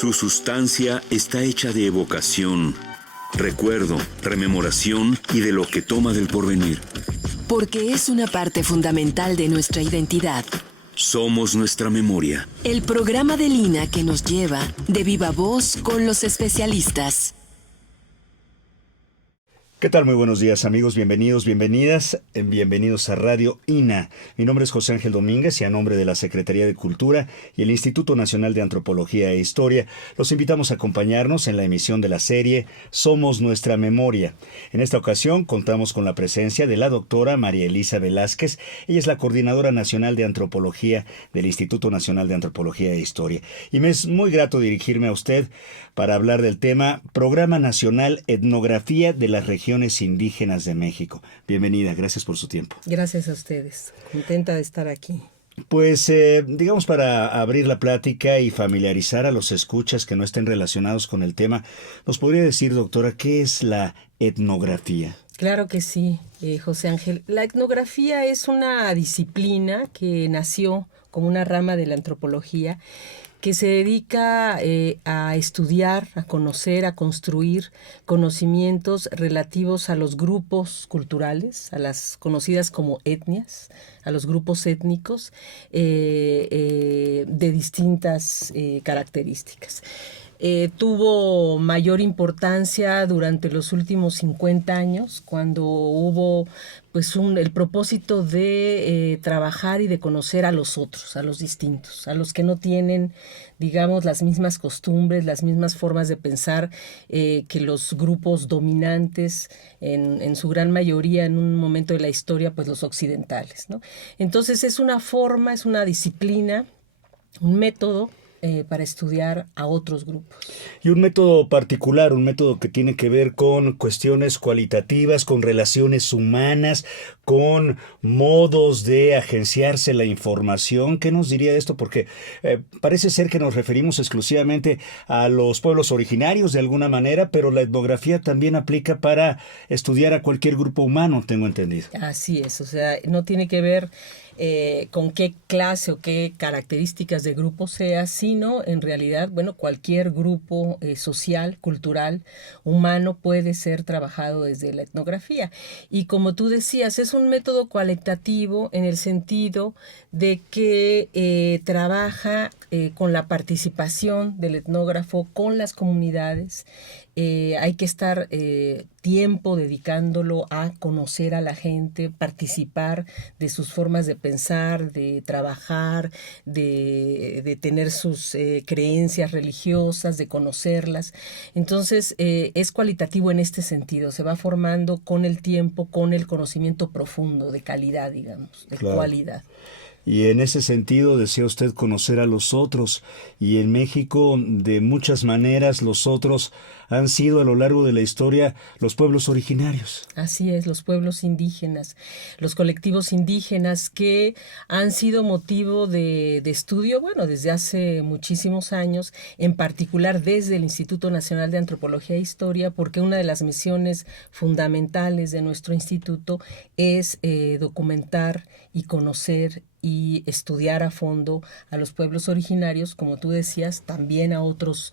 Su sustancia está hecha de evocación, recuerdo, rememoración y de lo que toma del porvenir. Porque es una parte fundamental de nuestra identidad. Somos nuestra memoria. El programa de Lina que nos lleva de viva voz con los especialistas. ¿Qué tal? Muy buenos días, amigos. Bienvenidos, bienvenidas. Bienvenidos a Radio INA. Mi nombre es José Ángel Domínguez y a nombre de la Secretaría de Cultura y el Instituto Nacional de Antropología e Historia, los invitamos a acompañarnos en la emisión de la serie Somos Nuestra Memoria. En esta ocasión contamos con la presencia de la doctora María Elisa Velázquez. Ella es la Coordinadora Nacional de Antropología del Instituto Nacional de Antropología e Historia. Y me es muy grato dirigirme a usted para hablar del tema Programa Nacional Etnografía de las Regiones Indígenas de México. Bienvenida, gracias por su tiempo. Gracias a ustedes, contenta de estar aquí. Pues, digamos, para abrir la plática y familiarizar a los escuchas que no estén relacionados con el tema, ¿nos podría decir, doctora, qué es la etnografía? Claro que sí, José Ángel. La etnografía es una disciplina que nació como una rama de la antropología que se dedica a estudiar, a conocer, a construir conocimientos relativos a los grupos culturales, a las conocidas como etnias, a los grupos étnicos de distintas características. Tuvo mayor importancia durante los últimos 50 años, cuando hubo pues el propósito de trabajar y de conocer a los otros, a los distintos, a los que no tienen, digamos, las mismas costumbres, las mismas formas de pensar que los grupos dominantes, en su gran mayoría, en un momento de la historia, pues los occidentales, ¿no? Entonces es una forma, es una disciplina, un método para estudiar a otros grupos. Y un método particular, un método que tiene que ver con cuestiones cualitativas, con relaciones humanas, con modos de agenciarse la información. ¿Qué nos diría de esto? Porque parece ser que nos referimos exclusivamente a los pueblos originarios de alguna manera, pero la etnografía también aplica para estudiar a cualquier grupo humano, tengo entendido. Así es, o sea, no tiene que ver con qué clase o qué características de grupo sea, sino en realidad, bueno, cualquier grupo social, cultural, humano puede ser trabajado desde la etnografía. Y como tú decías, es un método cualitativo en el sentido de que trabaja con la participación del etnógrafo con las comunidades. Hay que estar tiempo dedicándolo a conocer a la gente, participar de sus formas de pensar, de trabajar, de tener sus creencias religiosas, de conocerlas. Entonces, es cualitativo en este sentido, se va formando con el tiempo, con el conocimiento profundo, de calidad, digamos, de Claro. cualidad. Y en ese sentido desea usted conocer a los otros. Y en México, de muchas maneras, los otros han sido a lo largo de la historia los pueblos originarios. Así es, los pueblos indígenas, los colectivos indígenas que han sido motivo de estudio, bueno, desde hace muchísimos años, en particular desde el Instituto Nacional de Antropología e Historia, porque una de las misiones fundamentales de nuestro instituto es documentar y conocer y estudiar a fondo a los pueblos originarios, como tú decías, también a otros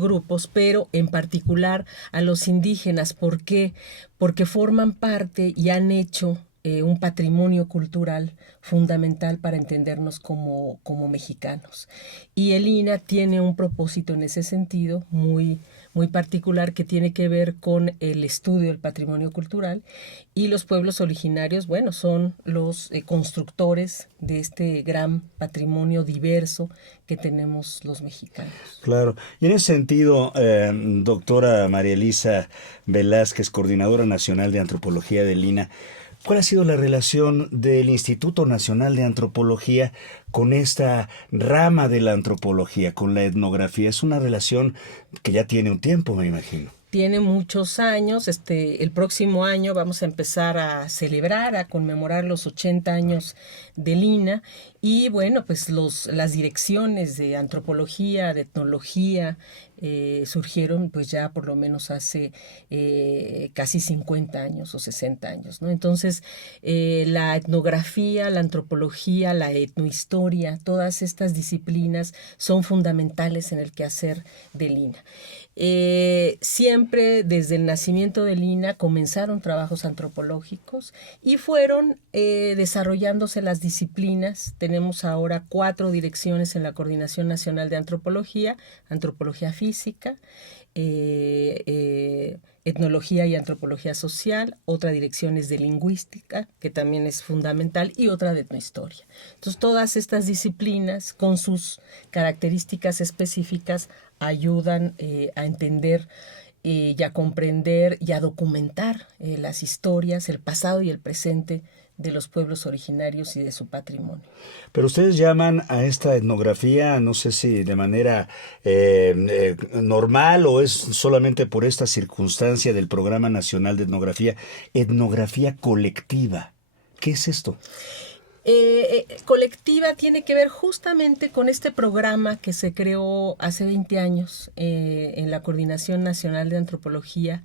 grupos, pero en particular a los indígenas. ¿Por qué? Porque forman parte y han hecho un patrimonio cultural fundamental para entendernos como mexicanos. Y el INA tiene un propósito en ese sentido muy particular, que tiene que ver con el estudio del patrimonio cultural, y los pueblos originarios, bueno, son los constructores de este gran patrimonio diverso que tenemos los mexicanos. Claro. Y en ese sentido, doctora María Elisa Velázquez, Coordinadora Nacional de Antropología del INA, ¿cuál ha sido la relación del Instituto Nacional de Antropología con esta rama de la antropología, con la etnografía? Es una relación que ya tiene un tiempo, me imagino. tiene muchos años. El próximo año vamos a empezar a celebrar, a conmemorar los 80 años del INAH. Y bueno, pues las direcciones de antropología, de etnología, surgieron pues ya por lo menos hace casi 50 años o 60 años, ¿no? Entonces, la etnografía, la antropología, la etnohistoria, todas estas disciplinas son fundamentales en el quehacer del INAH. Siempre desde el nacimiento del INAH comenzaron trabajos antropológicos y fueron desarrollándose las disciplinas. Tenemos ahora 4 direcciones en la Coordinación Nacional de Antropología: antropología física, etnología y antropología social. Otra dirección es de lingüística, que también es fundamental, y otra de etnohistoria. Entonces, todas estas disciplinas, con sus características específicas, ayudan a entender y a comprender y a documentar las historias, el pasado y el presente de los pueblos originarios y de su patrimonio. Pero ustedes llaman a esta etnografía, no sé si de manera normal o es solamente por esta circunstancia del Programa Nacional de etnografía colectiva. ¿Qué es esto? Colectiva tiene que ver justamente con este programa que se creó hace 20 años en la Coordinación Nacional de Antropología,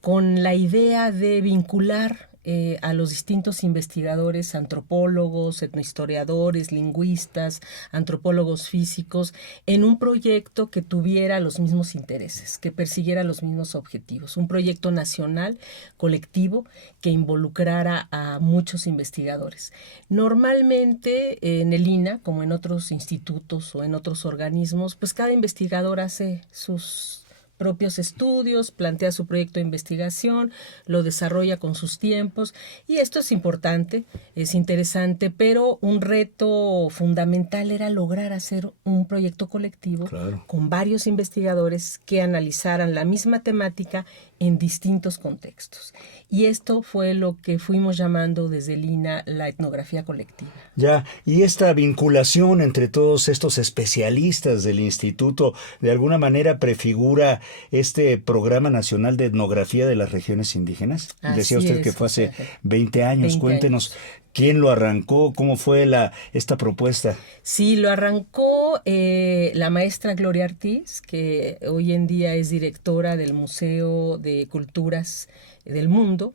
con la idea de vincular a los distintos investigadores, antropólogos, etnohistoriadores, lingüistas, antropólogos físicos, en un proyecto que tuviera los mismos intereses, que persiguiera los mismos objetivos. Un proyecto nacional, colectivo, que involucrara a muchos investigadores. Normalmente en el INAH, como en otros institutos o en otros organismos, pues cada investigador hace sus propios estudios, plantea su proyecto de investigación, lo desarrolla con sus tiempos, y esto es importante, es interesante, pero un reto fundamental era lograr hacer un proyecto colectivo, claro, con varios investigadores que analizaran la misma temática en distintos contextos. Y esto fue lo que fuimos llamando desde el INAH la etnografía colectiva. Ya, y esta vinculación entre todos estos especialistas del instituto, de alguna manera prefigura este Programa Nacional de Etnografía de las Regiones Indígenas. Así Decía usted que fue hace 20 años. Cuéntenos, ¿quién lo arrancó? ¿Cómo fue esta propuesta? Sí, lo arrancó la maestra Gloria Ortiz, que hoy en día es directora del Museo de Culturas del Mundo.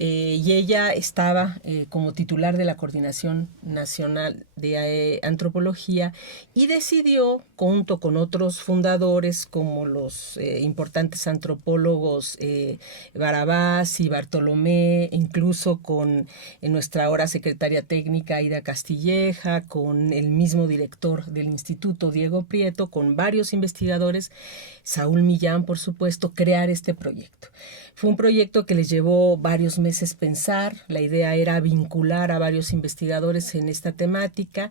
Y ella estaba como titular de la Coordinación Nacional de Antropología y decidió, junto con otros fundadores como los importantes antropólogos Barabás y Bartolomé, incluso con nuestra ahora secretaria técnica Aida Castilleja, con el mismo director del instituto Diego Prieto, con varios investigadores, Saúl Millán, por supuesto, crear este proyecto. Fue un proyecto que les llevó varios meses pensar. La idea era vincular a varios investigadores en esta temática.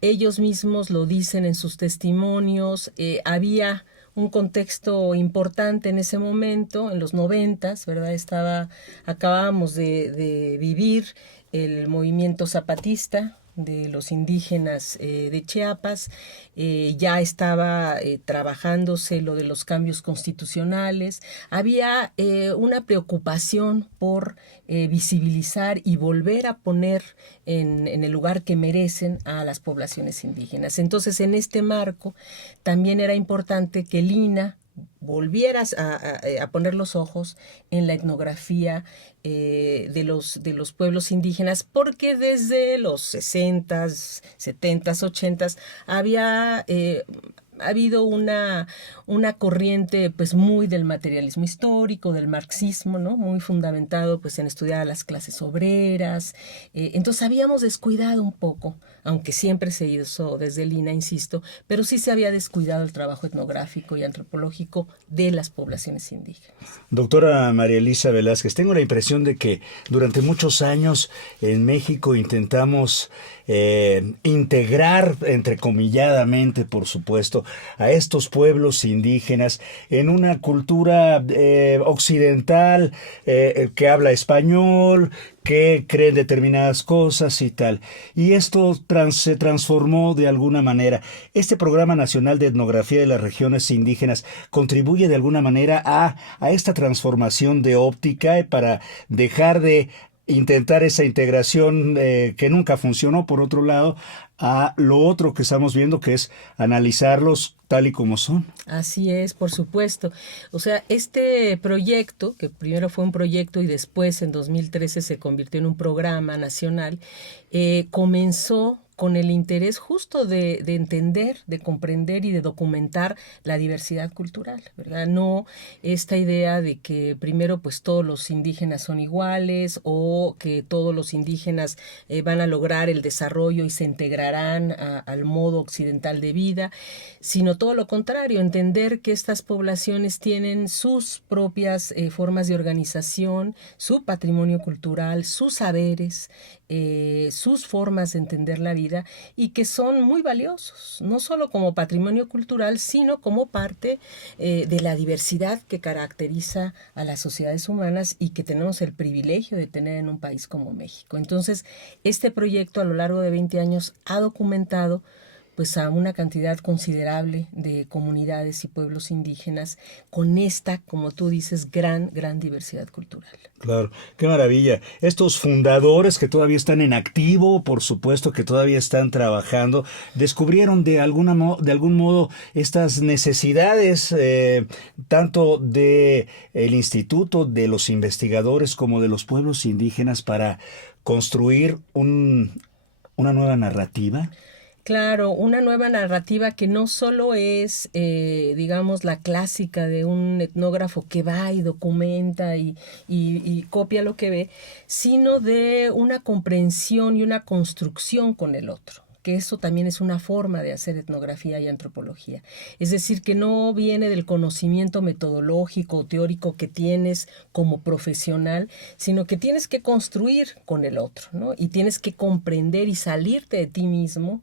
Ellos mismos lo dicen en sus testimonios. Había un contexto importante en ese momento, en los 90s, ¿verdad? Acabábamos de vivir el movimiento zapatista de los indígenas de Chiapas, ya estaba trabajándose lo de los cambios constitucionales, había una preocupación por visibilizar y volver a poner en el lugar que merecen a las poblaciones indígenas. Entonces, en este marco, también era importante que el INAH volvieras a poner los ojos en la etnografía de los pueblos indígenas, porque desde los 60s, 70s, 80s había habido una corriente pues muy del materialismo histórico, del marxismo, ¿no? Muy fundamentado pues en estudiar a las clases obreras. Entonces habíamos descuidado un poco, aunque siempre se hizo desde el INAH, insisto, pero sí se había descuidado el trabajo etnográfico y antropológico de las poblaciones indígenas. Doctora María Elisa Velázquez, tengo la impresión de que durante muchos años en México intentamos integrar, entrecomilladamente, por supuesto, viendo a estos pueblos indígenas en una cultura occidental que habla español, que creen determinadas cosas y tal. Y esto se transformó de alguna manera. Este Programa Nacional de Etnografía de las Regiones Indígenas contribuye de alguna manera a esta transformación de óptica para dejar de intentar esa integración que nunca funcionó, por otro lado, a lo otro que estamos viendo, que es analizarlos tal y como son. Así es, por supuesto. O sea, este proyecto, que primero fue un proyecto y después en 2013 se convirtió en un programa nacional, comenzó con el interés justo de entender, de comprender y de documentar la diversidad cultural, ¿verdad? No esta idea de que primero pues todos los indígenas son iguales o que todos los indígenas van a lograr el desarrollo y se integrarán al modo occidental de vida, sino todo lo contrario, entender que estas poblaciones tienen sus propias formas de organización, su patrimonio cultural, sus saberes, sus formas de entender la vida y que son muy valiosos, no solo como patrimonio cultural, sino como parte de la diversidad que caracteriza a las sociedades humanas y que tenemos el privilegio de tener en un país como México. Entonces, este proyecto a lo largo de 20 años ha documentado pues a una cantidad considerable de comunidades y pueblos indígenas con esta, como tú dices, gran diversidad cultural. Claro, qué maravilla. Estos fundadores que todavía están en activo, por supuesto que todavía están trabajando, descubrieron de algún modo estas necesidades, tanto de el instituto, de los investigadores, como de los pueblos indígenas para construir una nueva narrativa. Claro, una nueva narrativa que no solo es, digamos, la clásica de un etnógrafo que va y documenta y copia lo que ve, sino de una comprensión y una construcción con el otro, que eso también es una forma de hacer etnografía y antropología. Es decir, que no viene del conocimiento metodológico o teórico que tienes como profesional, sino que tienes que construir con el otro, ¿no? Y tienes que comprender y salirte de ti mismo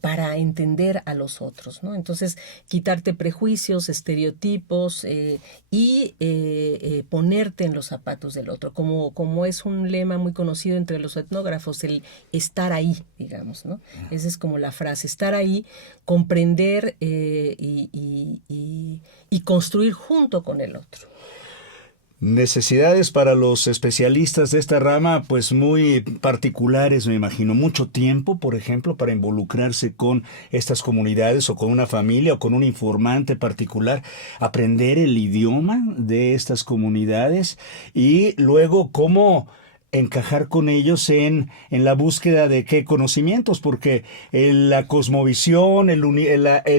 para entender a los otros, ¿no? Entonces, quitarte prejuicios, estereotipos y ponerte en los zapatos del otro, como es un lema muy conocido entre los etnógrafos, el estar ahí, digamos, ¿no? Esa es como la frase, estar ahí, comprender y construir junto con el otro. Necesidades para los especialistas de esta rama, pues muy particulares, me imagino. Mucho tiempo, por ejemplo, para involucrarse con estas comunidades o con una familia o con un informante particular, aprender el idioma de estas comunidades y luego cómo encajar con ellos en la búsqueda de qué conocimientos, porque la cosmovisión, el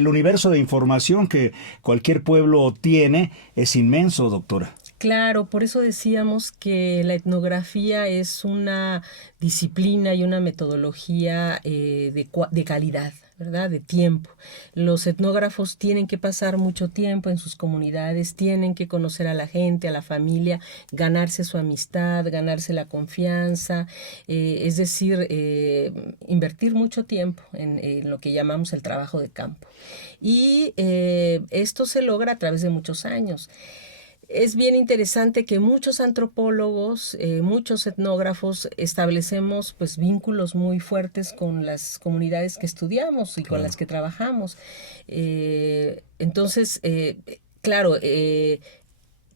universo de información que cualquier pueblo tiene es inmenso, doctora. Claro, por eso decíamos que la etnografía es una disciplina y una metodología de calidad, ¿verdad? De tiempo. Los etnógrafos tienen que pasar mucho tiempo en sus comunidades, tienen que conocer a la gente, a la familia, ganarse su amistad, ganarse la confianza, es decir, invertir mucho tiempo en lo que llamamos el trabajo de campo. Y esto se logra a través de muchos años. Es bien interesante que muchos antropólogos, muchos etnógrafos establecemos pues vínculos muy fuertes con las comunidades que estudiamos y con las que trabajamos. Entonces, claro,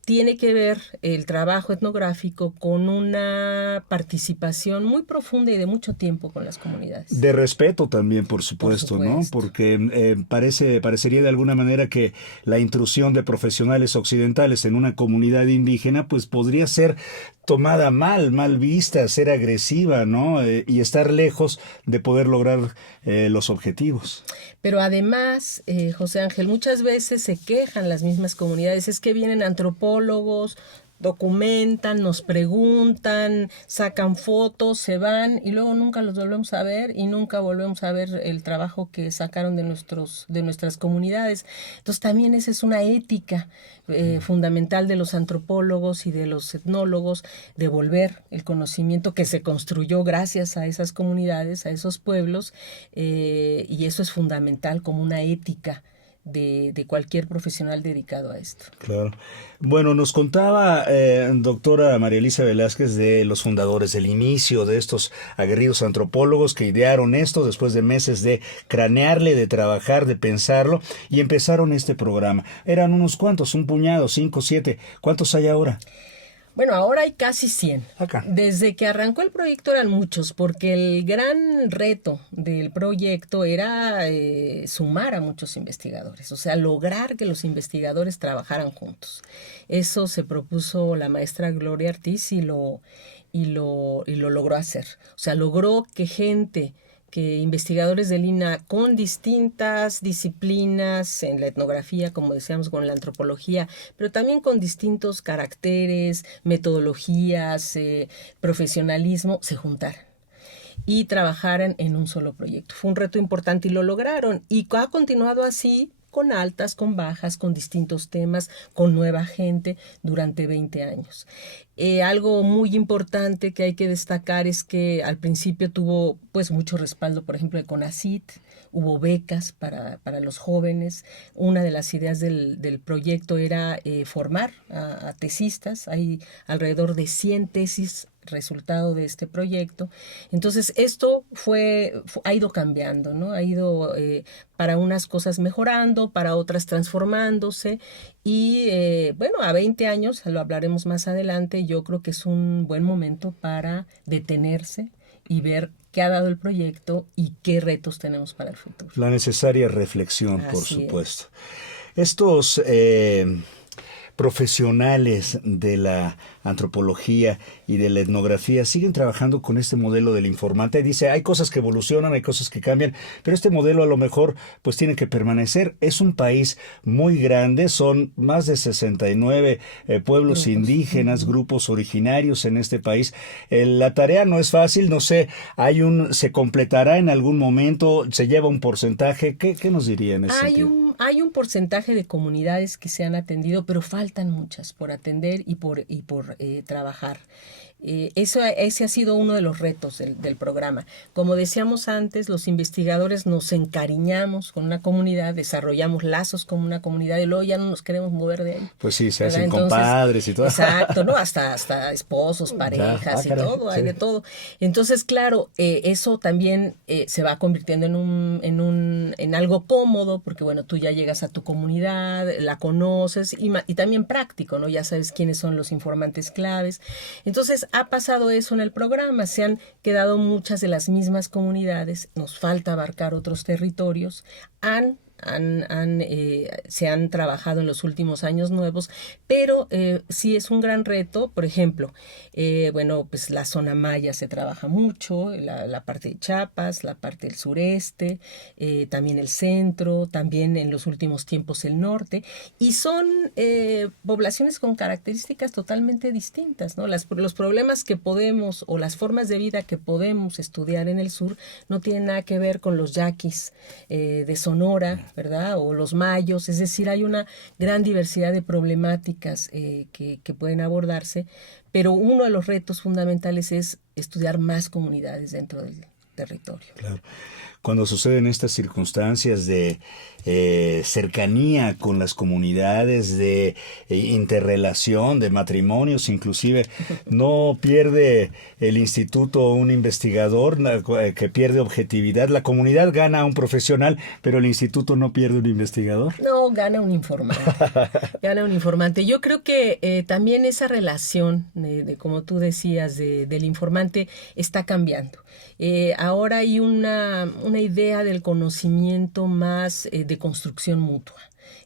tiene que ver el trabajo etnográfico con una participación muy profunda y de mucho tiempo con las comunidades. De respeto también, por supuesto, ¿no? Porque parecería de alguna manera que la intrusión de profesionales occidentales en una comunidad indígena pues podría ser tomada mal vista, ser agresiva, ¿no? Y estar lejos de poder lograr los objetivos. Pero además, José Ángel, muchas veces se quejan las mismas comunidades, es que vienen antropólogos documentan, nos preguntan, sacan fotos, se van y luego nunca los volvemos a ver y nunca volvemos a ver el trabajo que sacaron de nuestras comunidades. Entonces también esa es una ética fundamental de los antropólogos y de los etnólogos, devolver el conocimiento que se construyó gracias a esas comunidades, a esos pueblos, y eso es fundamental como una ética de cualquier profesional dedicado a esto. Claro. Bueno, nos contaba doctora María Elisa Velázquez de los fundadores, del inicio de estos aguerridos antropólogos que idearon esto después de meses de cranearle, de trabajar, de pensarlo, y empezaron este programa. Eran unos cuantos, un puñado, 5, 7. ¿Cuántos hay ahora? Bueno, ahora hay casi 100. Acá. Desde que arrancó el proyecto eran muchos, porque el gran reto del proyecto era sumar a muchos investigadores, o sea, lograr que los investigadores trabajaran juntos. Eso se propuso la maestra Gloria Ortiz y lo logró hacer. O sea, logró que investigadores del INAH con distintas disciplinas en la etnografía, como decíamos, con la antropología, pero también con distintos caracteres, metodologías, profesionalismo, se juntaran y trabajaran en un solo proyecto. Fue un reto importante y lo lograron, y ha continuado así, con altas, con bajas, con distintos temas, con nueva gente durante 20 años. Algo muy importante que hay que destacar es que al principio tuvo pues mucho respaldo, por ejemplo, de CONACYT, hubo becas para los jóvenes. Una de las ideas del proyecto era formar a tesistas. Hay alrededor de 100 tesis resultado de este proyecto. Entonces esto ha ido cambiando, ¿no? Ha ido para unas cosas mejorando, para otras transformándose, y bueno, a 20 años, lo hablaremos más adelante, yo creo que es un buen momento para detenerse y ver qué ha dado el proyecto y qué retos tenemos para el futuro. La necesaria reflexión, por supuesto. Estos profesionales de la antropología y de la etnografía siguen trabajando con este modelo del informante. Dice, hay cosas que evolucionan, hay cosas que cambian, pero este modelo a lo mejor pues tiene que permanecer. Es un país muy grande, son más de 69 pueblos indígenas, grupos originarios en este país. La tarea no es fácil, no sé, se completará en algún momento, se lleva un porcentaje. ¿Qué nos diría en ese sentido? Hay un porcentaje de comunidades que se han atendido, pero faltan muchas por atender y por trabajar. Ese ha sido uno de los retos del programa. Como decíamos antes, los investigadores nos encariñamos con una comunidad, desarrollamos lazos con una comunidad y luego ya no nos queremos mover de ahí. Pues sí, se hacen compadres y todo. Exacto, ¿no? Hasta esposos, parejas y todo, hay de todo. Entonces, claro, eso también se va convirtiendo en algo cómodo, porque bueno, tú ya llegas a tu comunidad, la conoces y también práctico, ¿no? Ya sabes quiénes son los informantes claves. Entonces, ha pasado eso en el programa, se han quedado muchas de las mismas comunidades, nos falta abarcar otros territorios, se han trabajado en los últimos años nuevos, pero sí es un gran reto. Por ejemplo, bueno, pues la zona maya se trabaja mucho, la parte de Chiapas, la parte del sureste, también el centro, también en los últimos tiempos el norte, y son poblaciones con características totalmente distintas, ¿no? Los problemas que podemos, o las formas de vida que podemos estudiar en el sur, no tienen nada que ver con los yaquis de Sonora, ¿verdad? O los mayos, es decir, hay una gran diversidad de problemáticas que pueden abordarse, pero uno de los retos fundamentales es estudiar más comunidades dentro del territorio. Claro. Cuando suceden estas circunstancias de cercanía con las comunidades, de interrelación, de matrimonios, inclusive, no pierde el instituto un investigador que pierde objetividad. La comunidad gana a un profesional, pero el instituto no pierde un investigador. No, gana un informante. Gana un informante. Yo creo que también esa relación, como tú decías, del informante está cambiando. Ahora hay una idea del conocimiento más de construcción mutua.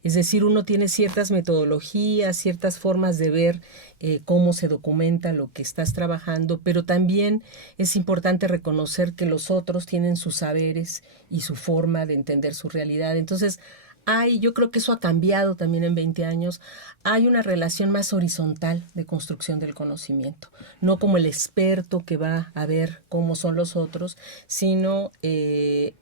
Es decir, uno tiene ciertas metodologías, ciertas formas de ver cómo se documenta lo que estás trabajando, pero también es importante reconocer que los otros tienen sus saberes y su forma de entender su realidad. Entonces, yo creo que eso ha cambiado también en 20 años, hay una relación más horizontal de construcción del conocimiento, no como el experto que va a ver cómo son los otros, sino el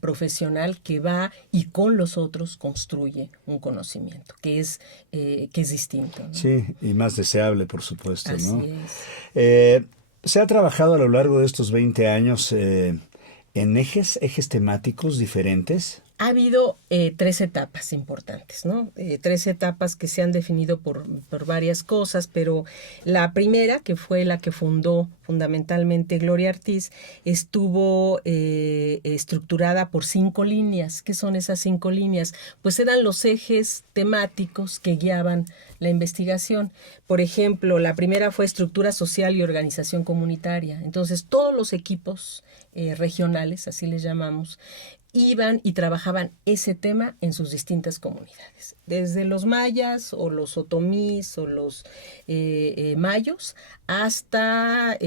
profesional que va y con los otros construye un conocimiento, que es distinto, ¿no? Sí, y más deseable, por supuesto, Así ¿no? es. Se ha trabajado a lo largo de estos 20 años en ejes temáticos diferentes. Ha habido 3 etapas importantes, ¿no? 3 etapas que se han definido por varias cosas, pero la primera, que fue la que fundó fundamentalmente Gloria Ortiz, estuvo estructurada por 5 líneas. ¿Qué son esas 5 líneas? Pues eran los ejes temáticos que guiaban la investigación. Por ejemplo, la primera fue estructura social y organización comunitaria. Entonces, todos los equipos regionales, así les llamamos, iban y trabajaban ese tema en sus distintas comunidades, desde los mayas o los otomís o los mayos hasta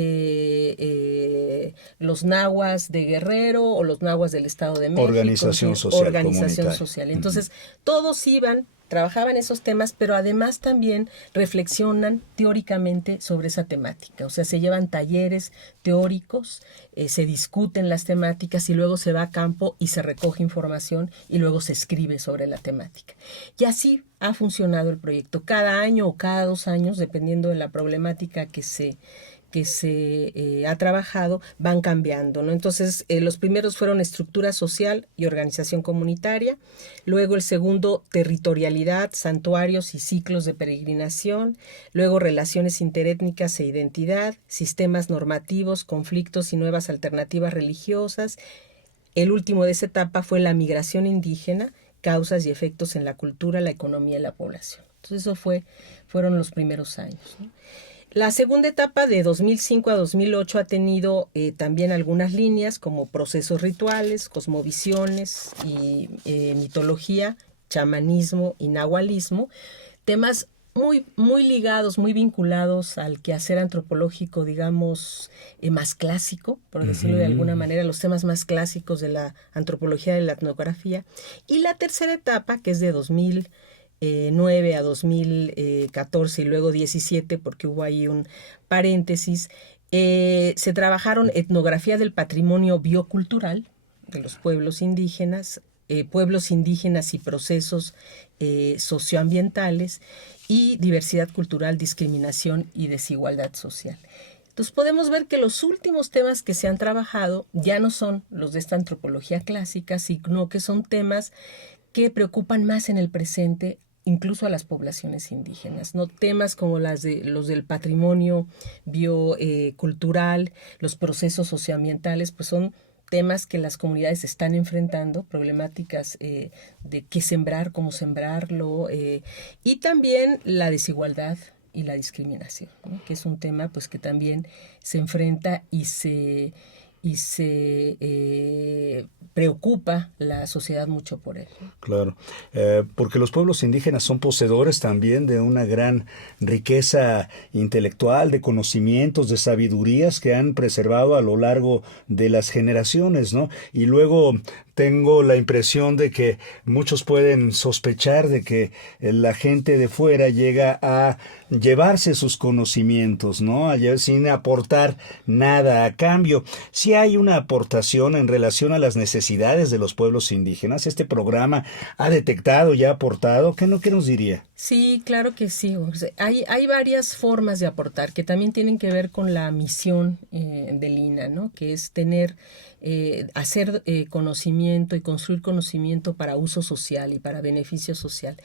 los nahuas de Guerrero o los nahuas del Estado de México. Organización social. Entonces, todos iban, trabajaban esos temas, pero además también reflexionan teóricamente sobre esa temática. O sea, se llevan talleres teóricos, se discuten las temáticas y luego se va a campo y se recoge información y luego se escribe sobre la temática. Y así ha funcionado el proyecto. Cada año o cada 2 años, dependiendo de la problemática que se ha trabajado, van cambiando, ¿no? Entonces, los primeros fueron estructura social y organización comunitaria, luego el segundo, territorialidad, santuarios y ciclos de peregrinación, luego relaciones interétnicas e identidad, sistemas normativos, conflictos y nuevas alternativas religiosas. El último de esa etapa fue la migración indígena, causas y efectos en la cultura, la economía y la población. Entonces, fueron los primeros años, ¿no? La segunda etapa, de 2005 a 2008, ha tenido también algunas líneas como procesos rituales, cosmovisiones y mitología, chamanismo y nahualismo, temas muy, muy ligados, muy vinculados al quehacer antropológico, digamos, más clásico, por decirlo de alguna manera, los temas más clásicos de la antropología y de la etnografía. Y la tercera etapa, que es de 2009 a 2014 y luego 17, porque hubo ahí un paréntesis, se trabajaron etnografía del patrimonio biocultural de los pueblos indígenas y procesos socioambientales y diversidad cultural, discriminación y desigualdad social. Entonces podemos ver que los últimos temas que se han trabajado ya no son los de esta antropología clásica, sino que son temas que preocupan más en el presente, incluso a las poblaciones indígenas, ¿no? Temas como los del patrimonio biocultural, los procesos socioambientales, pues son temas que las comunidades están enfrentando, problemáticas de qué sembrar, cómo sembrarlo, y también la desigualdad y la discriminación, ¿no? Que es un tema pues que también se enfrenta y se preocupa la sociedad mucho por él. Claro, porque los pueblos indígenas son poseedores también de una gran riqueza intelectual, de conocimientos, de sabidurías que han preservado a lo largo de las generaciones, ¿no? Y luego tengo la impresión de que muchos pueden sospechar de que la gente de fuera llega a llevarse sus conocimientos, ¿no? Sin aportar nada a cambio. Sí hay una aportación en relación a las necesidades de los pueblos indígenas. Este programa ha detectado y ha aportado. ¿Qué nos diría? Sí, claro que sí. O sea, hay varias formas de aportar que también tienen que ver con la misión del INA, ¿no? Que es hacer conocimiento y construir conocimiento para uso social y para beneficio social.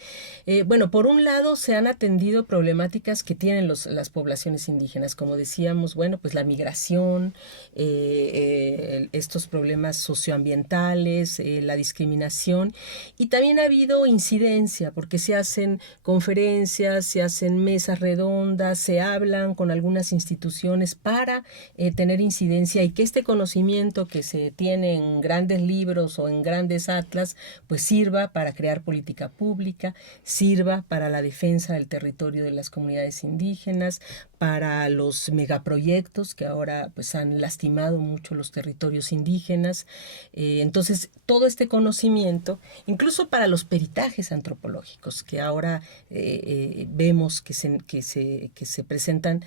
Bueno, por un lado se han atendido problemáticas que tienen las poblaciones indígenas, como decíamos, bueno, pues la migración, estos problemas socioambientales, la discriminación, y también ha habido incidencia porque se hacen conferencias, se hacen mesas redondas, se hablan con algunas instituciones para tener incidencia y que este conocimiento que se tiene en grandes libros o en grandes atlas, pues sirva para crear política pública, sirva para la defensa del territorio de las comunidades indígenas, para los megaproyectos que ahora pues han lastimado mucho los territorios indígenas. Entonces, todo este conocimiento, incluso para los peritajes antropológicos que ahora vemos que se presentan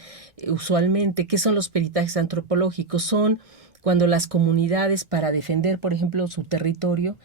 usualmente. ¿Qué son los peritajes antropológicos? Son cuando las comunidades, para defender, por ejemplo, su territorio,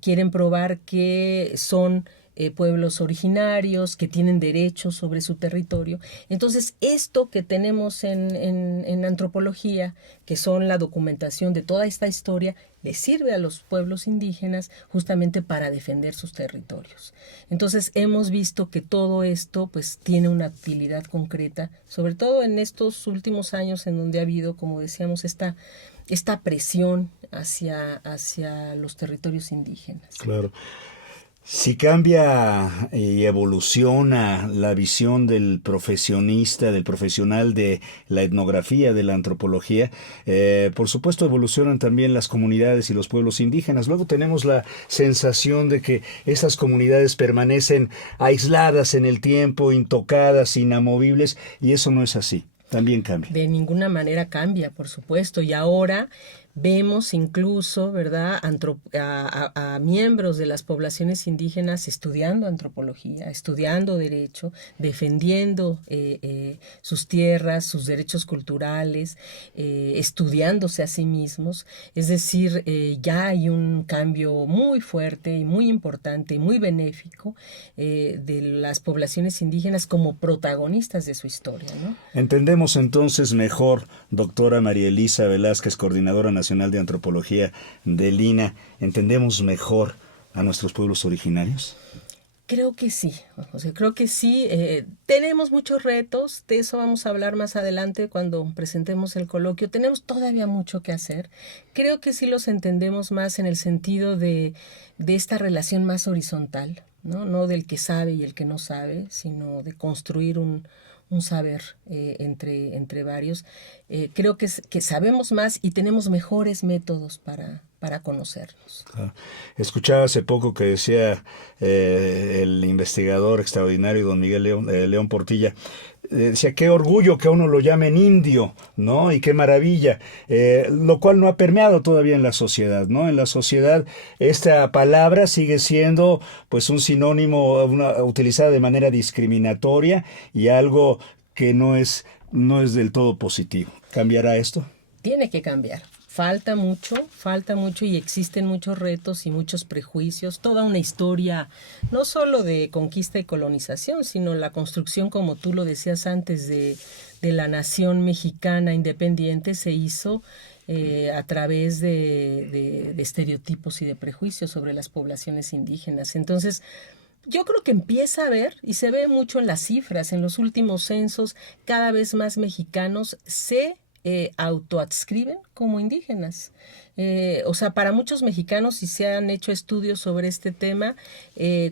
quieren probar que son pueblos originarios, que tienen derechos sobre su territorio. Entonces, esto que tenemos en antropología, que son la documentación de toda esta historia, le sirve a los pueblos indígenas justamente para defender sus territorios. Entonces, hemos visto que todo esto pues tiene una utilidad concreta, sobre todo en estos últimos años en donde ha habido, como decíamos, esta presión hacia los territorios indígenas. Claro. Si cambia y evoluciona la visión del profesionista, del profesional de la etnografía, de la antropología, por supuesto evolucionan también las comunidades y los pueblos indígenas. Luego tenemos la sensación de que esas comunidades permanecen aisladas en el tiempo, intocadas, inamovibles, y eso no es así. También cambia. De ninguna manera cambia, por supuesto, y ahora vemos incluso, ¿verdad?, a miembros de las poblaciones indígenas estudiando antropología, estudiando derecho, defendiendo sus tierras, sus derechos culturales, estudiándose a sí mismos. Es decir, ya hay un cambio muy fuerte y muy importante y muy benéfico de las poblaciones indígenas como protagonistas de su historia, ¿no? Entendemos entonces mejor, doctora María Elisa Velázquez, coordinadora nacional de Antropología del INA, ¿entendemos mejor a nuestros pueblos originarios? Creo que sí, creo que sí. Tenemos muchos retos, de eso vamos a hablar más adelante cuando presentemos el coloquio. Tenemos todavía mucho que hacer. Creo que sí los entendemos más en el sentido de esta relación más horizontal, ¿no? No del que sabe y el que no sabe, sino de construir un saber entre varios. Creo que sabemos más y tenemos mejores métodos para conocernos. Escuchaba hace poco que decía el investigador extraordinario don Miguel León Portilla, decía qué orgullo que a uno lo llamen indio, ¿no? Y qué maravilla, lo cual no ha permeado todavía en la sociedad, ¿no? En la sociedad esta palabra sigue siendo pues un sinónimo utilizada de manera discriminatoria y algo que no es del todo positivo. ¿Cambiará esto? Tiene que cambiar. Falta mucho y existen muchos retos y muchos prejuicios, toda una historia no solo de conquista y colonización, sino la construcción, como tú lo decías antes, de la nación mexicana independiente se hizo a través de estereotipos y de prejuicios sobre las poblaciones indígenas. Entonces, yo creo que empieza a haber, y se ve mucho en las cifras, en los últimos censos, cada vez más mexicanos se autoadscriben como indígenas. Para muchos mexicanos, si se han hecho estudios sobre este tema,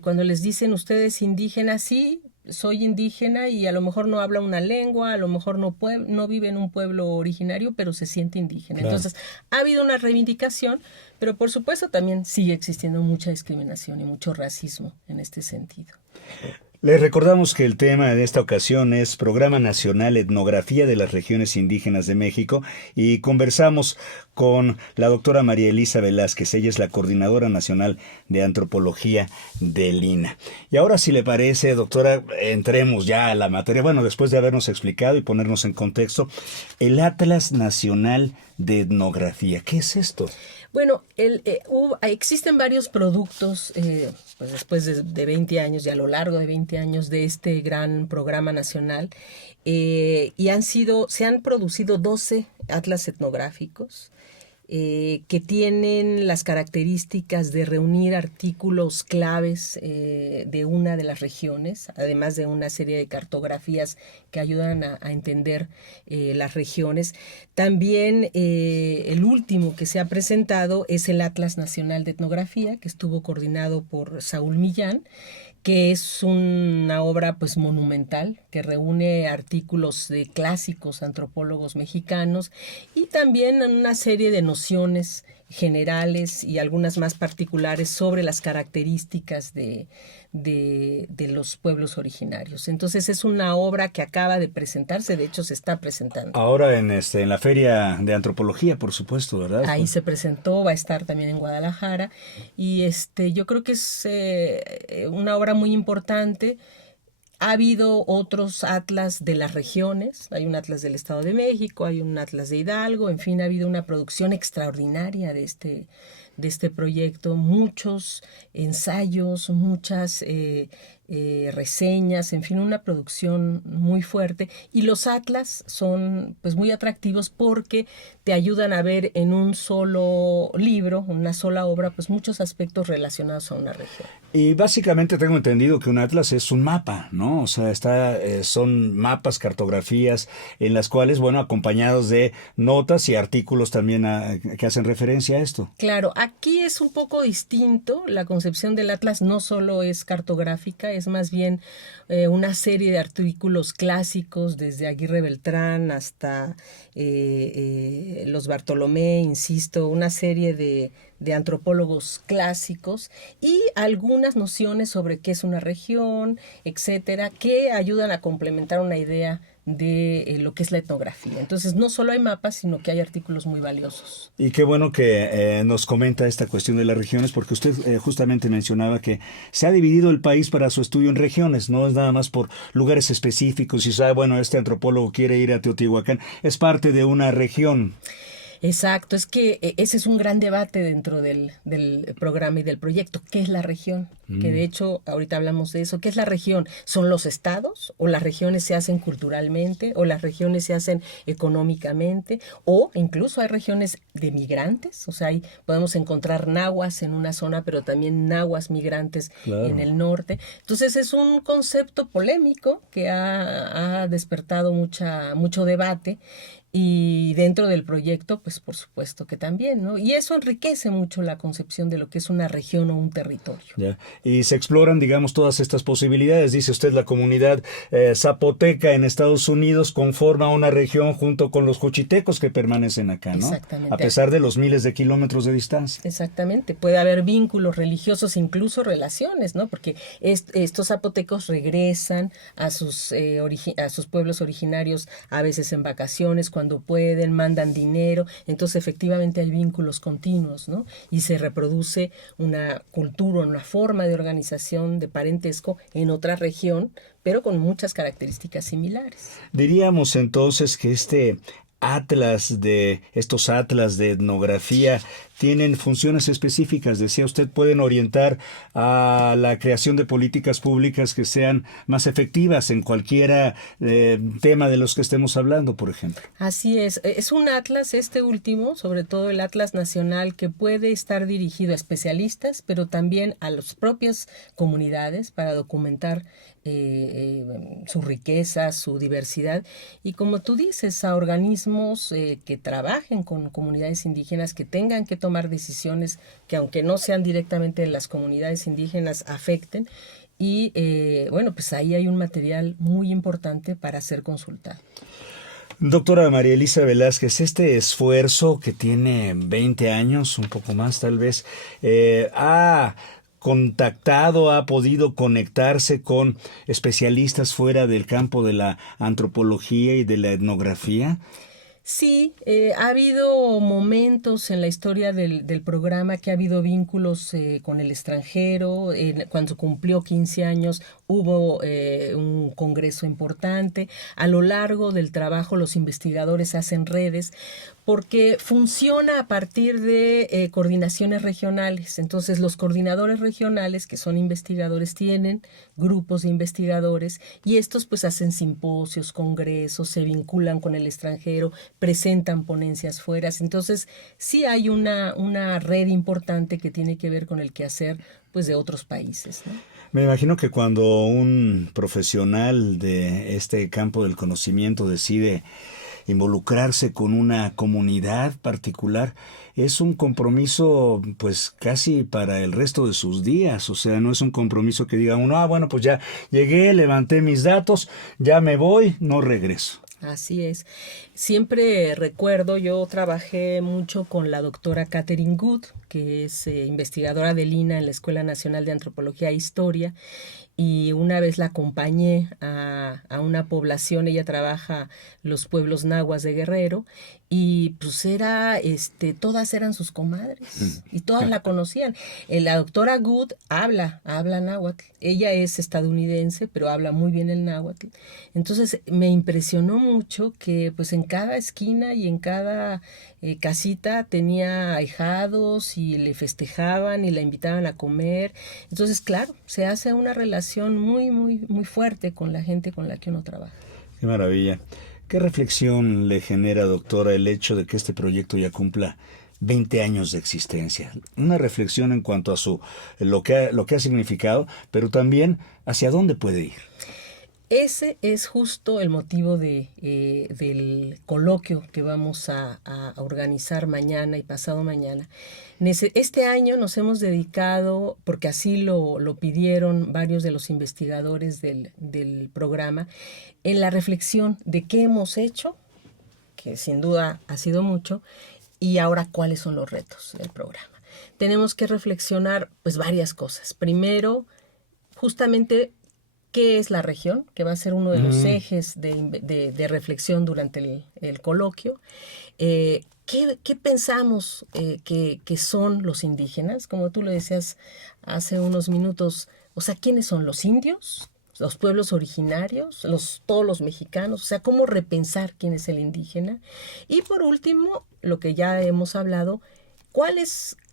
cuando les dicen ustedes indígenas, sí, soy indígena y a lo mejor no habla una lengua, a lo mejor no vive en un pueblo originario, pero se siente indígena. Claro. Entonces, ha habido una reivindicación, pero por supuesto también sigue existiendo mucha discriminación y mucho racismo en este sentido. Les recordamos que el tema de esta ocasión es Programa Nacional Etnografía de las Regiones Indígenas de México y conversamos con la doctora María Elisa Velázquez. Ella es la Coordinadora Nacional de Antropología del INA. Y ahora, si le parece, doctora, entremos ya a la materia. Bueno, después de habernos explicado y ponernos en contexto, el Atlas Nacional de Etnografía. ¿Qué es esto? Bueno, existen varios productos, pues después de 20 años y a lo largo de 20 años de este gran programa nacional, y se han producido 12 atlas etnográficos que tienen las características de reunir artículos claves de una de las regiones, además de una serie de cartografías que ayudan a entender las regiones. También el último que se ha presentado es el Atlas Nacional de Etnografía, que estuvo coordinado por Saúl Millán, que es una obra pues monumental, que reúne artículos de clásicos antropólogos mexicanos y también una serie de nociones generales y algunas más particulares sobre las características de los pueblos originarios. Entonces es una obra que acaba de presentarse, de hecho se está presentando. Ahora en la Feria de Antropología, por supuesto, ¿verdad? Ahí se presentó, va a estar también en Guadalajara y yo creo que es una obra muy importante. Ha habido otros atlas de las regiones, hay un atlas del Estado de México, hay un atlas de Hidalgo, en fin, ha habido una producción extraordinaria de este proyecto, muchos ensayos, muchas reseñas, en fin, una producción muy fuerte. Y los atlas son pues muy atractivos porque te ayudan a ver en un solo libro, una sola obra, pues muchos aspectos relacionados a una región. Y básicamente tengo entendido que un atlas es un mapa, ¿no? O sea, son mapas, cartografías, en las cuales, bueno, acompañados de notas y artículos también que hacen referencia a esto. Claro, aquí es un poco distinto. La concepción del atlas no solo es cartográfica, es más bien una serie de artículos clásicos, desde Aguirre Beltrán hasta los Bartolomé, insisto, una serie de antropólogos clásicos y algunas nociones sobre qué es una región, etcétera, que ayudan a complementar una idea de lo que es la etnografía. Entonces, no solo hay mapas, sino que hay artículos muy valiosos. Y qué bueno que nos comenta esta cuestión de las regiones, porque usted justamente mencionaba que se ha dividido el país para su estudio en regiones, no es nada más por lugares específicos, y sabe, bueno, este antropólogo quiere ir a Teotihuacán, es parte de una región. Exacto, es que ese es un gran debate dentro del programa y del proyecto. ¿Qué es la región? Que de hecho, ahorita hablamos de eso. ¿Qué es la región? ¿Son los estados? ¿O las regiones se hacen culturalmente? ¿O las regiones se hacen económicamente? ¿O incluso hay regiones de migrantes? O sea, podemos encontrar nahuas en una zona, pero también nahuas migrantes en el norte. Entonces es un concepto polémico que ha despertado mucho debate. Y dentro del proyecto, pues por supuesto que también, ¿no? Y eso enriquece mucho la concepción de lo que es una región o un territorio. Ya. Y se exploran, digamos, todas estas posibilidades. Dice usted, la comunidad zapoteca en Estados Unidos conforma una región junto con los juchitecos que permanecen acá, ¿no? Exactamente. A pesar de los miles de kilómetros de distancia. Exactamente. Puede haber vínculos religiosos, incluso relaciones, ¿no? Porque estos zapotecos regresan a sus pueblos originarios a veces en vacaciones, cuando pueden, mandan dinero, entonces efectivamente hay vínculos continuos, ¿no? Y se reproduce una cultura, una forma de organización, de parentesco en otra región, pero con muchas características similares. Diríamos entonces que estos atlas de etnografía tienen funciones específicas, decía usted, pueden orientar a la creación de políticas públicas que sean más efectivas en cualquier tema de los que estemos hablando, por ejemplo. Así es un atlas, este último, sobre todo el Atlas Nacional, que puede estar dirigido a especialistas, pero también a las propias comunidades para documentar su riqueza, su diversidad, y como tú dices, a organismos que trabajen con comunidades indígenas, que tengan que tomar decisiones que, aunque no sean directamente de las comunidades indígenas, afecten. Y bueno, pues ahí hay un material muy importante para ser consultado. Doctora María Elisa Velázquez, este esfuerzo que tiene 20 años, un poco más tal vez, ha podido conectarse con especialistas fuera del campo de la antropología y de la etnografía. Sí, ha habido momentos en la historia del programa que ha habido vínculos con el extranjero. Cuando cumplió 15 años hubo un congreso importante. A lo largo del trabajo los investigadores hacen redes porque funciona a partir de coordinaciones regionales. Entonces los coordinadores regionales, que son investigadores, tienen grupos de investigadores y estos pues hacen simposios, congresos, se vinculan con el extranjero, presentan ponencias fuera. Entonces sí hay una red importante que tiene que ver con el quehacer pues de otros países, ¿no? Me imagino que cuando un profesional de este campo del conocimiento decide involucrarse con una comunidad particular, es un compromiso pues casi para el resto de sus días. O sea, no es un compromiso que diga uno, bueno, pues ya llegué, levanté mis datos, ya me voy, no regreso. Así es. Siempre recuerdo, yo trabajé mucho con la doctora Catherine Good, que es investigadora del INA en la Escuela Nacional de Antropología e Historia, y una vez la acompañé a una población. Ella trabaja los pueblos nahuas de Guerrero, y pues todas eran sus comadres y todas la conocían. La doctora Good habla náhuatl. Ella es estadounidense, pero habla muy bien el náhuatl. Entonces me impresionó mucho que pues en cada esquina y en cada casita tenía ahijados y le festejaban y la invitaban a comer. Entonces, claro, se hace una relación muy, muy, muy fuerte con la gente con la que uno trabaja. Qué maravilla. ¿Qué reflexión le genera, doctora, el hecho de que este proyecto ya cumpla 20 años de existencia? Una reflexión en cuanto a lo que ha significado, pero también hacia dónde puede ir. Ese es justo el motivo del coloquio que vamos a organizar mañana y pasado mañana. Este año nos hemos dedicado, porque así lo pidieron varios de los investigadores del programa, en la reflexión de qué hemos hecho, que sin duda ha sido mucho, y ahora cuáles son los retos del programa. Tenemos que reflexionar pues varias cosas. Primero, justamente, ¿qué es la región? Que va a ser uno de los ejes de reflexión durante el coloquio. ¿Qué pensamos que son los indígenas? Como tú lo decías hace unos minutos, o sea, ¿quiénes son los indios? Los pueblos originarios, todos los mexicanos, o sea, cómo repensar quién es el indígena. Y por último, lo que ya hemos hablado,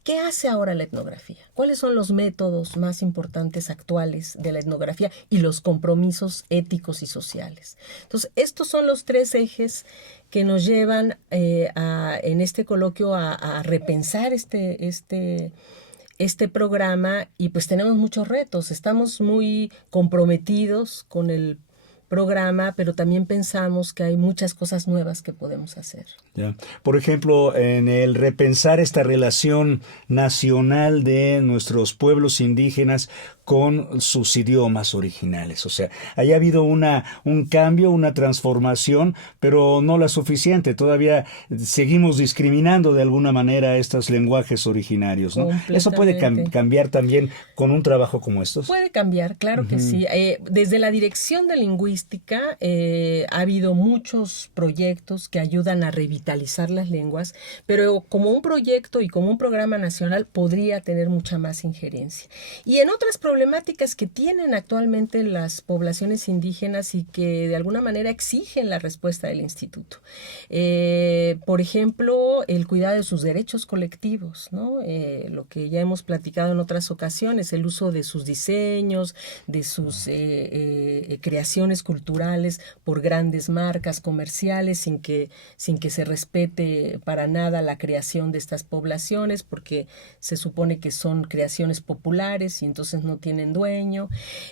¿qué hace ahora la etnografía? ¿Cuáles son los métodos más importantes actuales de la etnografía y los compromisos éticos y sociales? Entonces, estos son los tres ejes que nos llevan en este coloquio a repensar este programa, y pues tenemos muchos retos. Estamos muy comprometidos con el programa, pero también pensamos que hay muchas cosas nuevas que podemos hacer. Ya. Por ejemplo, en el repensar esta relación nacional de nuestros pueblos indígenas con sus idiomas originales. O sea, haya habido un cambio, una transformación, pero no la suficiente. Todavía seguimos discriminando de alguna manera a estos lenguajes originarios, ¿no? ¿Eso puede cambiar también con un trabajo como estos? Puede cambiar, claro que sí. Desde la Dirección de Lingüística ha habido muchos proyectos que ayudan a revitalizar las lenguas, pero como un proyecto y como un programa nacional podría tener mucha más injerencia. Y en otras problemáticas que tienen actualmente las poblaciones indígenas y que de alguna manera exigen la respuesta del instituto. Por ejemplo, el cuidado de sus derechos colectivos, ¿no? Lo que ya hemos platicado en otras ocasiones, el uso de sus diseños, de sus creaciones culturales por grandes marcas comerciales sin que se respete para nada la creación de estas poblaciones, porque se supone que son creaciones populares y entonces no tienen dueño.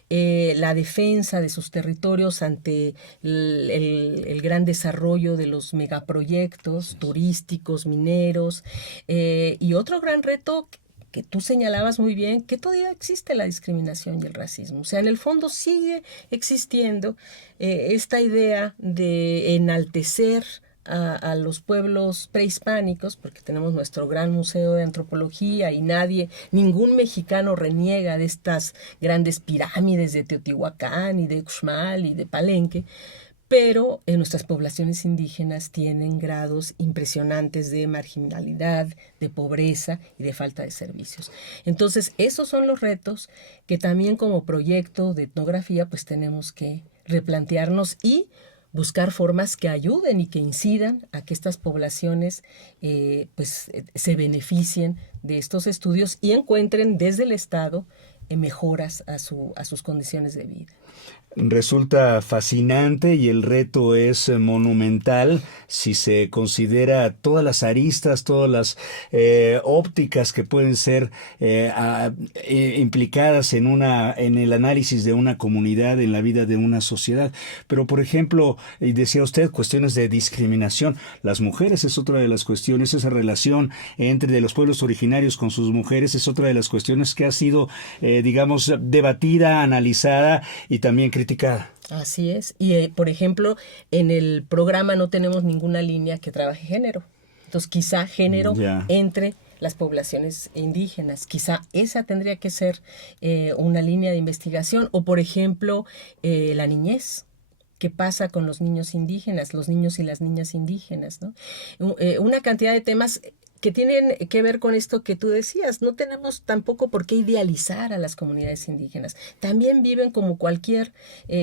La defensa de sus territorios ante el gran desarrollo de los megaproyectos turísticos, mineros, y otro gran reto que tú señalabas muy bien, que todavía existe la discriminación y el racismo. O sea, en el fondo sigue existiendo esta idea de enaltecer a los pueblos prehispánicos, porque tenemos nuestro gran museo de antropología y ningún mexicano reniega de estas grandes pirámides de Teotihuacán y de Uxmal y de Palenque, pero nuestras poblaciones indígenas tienen grados impresionantes de marginalidad, de pobreza y de falta de servicios. Entonces, esos son los retos que también como proyecto de etnografía pues tenemos que replantearnos y buscar formas que ayuden y que incidan a que estas poblaciones se beneficien de estos estudios y encuentren desde el Estado mejoras a sus condiciones de vida. resulta fascinante y el reto es monumental si se considera todas las aristas, todas las ópticas que pueden ser implicadas en el análisis de una comunidad, en la vida de una sociedad. Pero, por ejemplo, y decía usted, cuestiones de discriminación. Las mujeres es otra de las cuestiones, esa relación entre de los pueblos originarios con sus mujeres es otra de las cuestiones que ha sido, digamos, debatida, analizada y también criticada. Así es. Y, por ejemplo, en el programa no tenemos ninguna línea que trabaje género. Entonces, quizá género entre las poblaciones indígenas. Quizá esa tendría que ser una línea de investigación. O, por ejemplo, la niñez. ¿Qué pasa con los niños indígenas, los niños y las niñas indígenas, ¿no? Una cantidad de temas que tienen que ver con esto que tú decías. No tenemos tampoco por qué idealizar a las comunidades indígenas. También viven como cualquier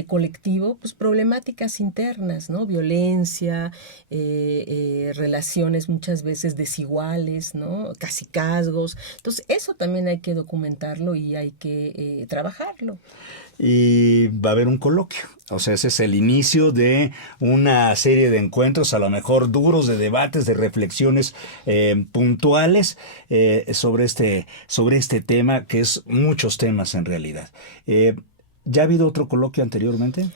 colectivo, pues problemáticas internas, ¿no? Violencia, relaciones muchas veces desiguales, ¿no? Cacicazgos. Entonces, eso también hay que documentarlo y hay que trabajarlo. Y va a haber un coloquio. O sea, ese es el inicio de una serie de encuentros, a lo mejor duros, de debates, de reflexiones puntuales sobre este tema, que es muchos temas en realidad. ¿Ya ha habido otro coloquio anteriormente?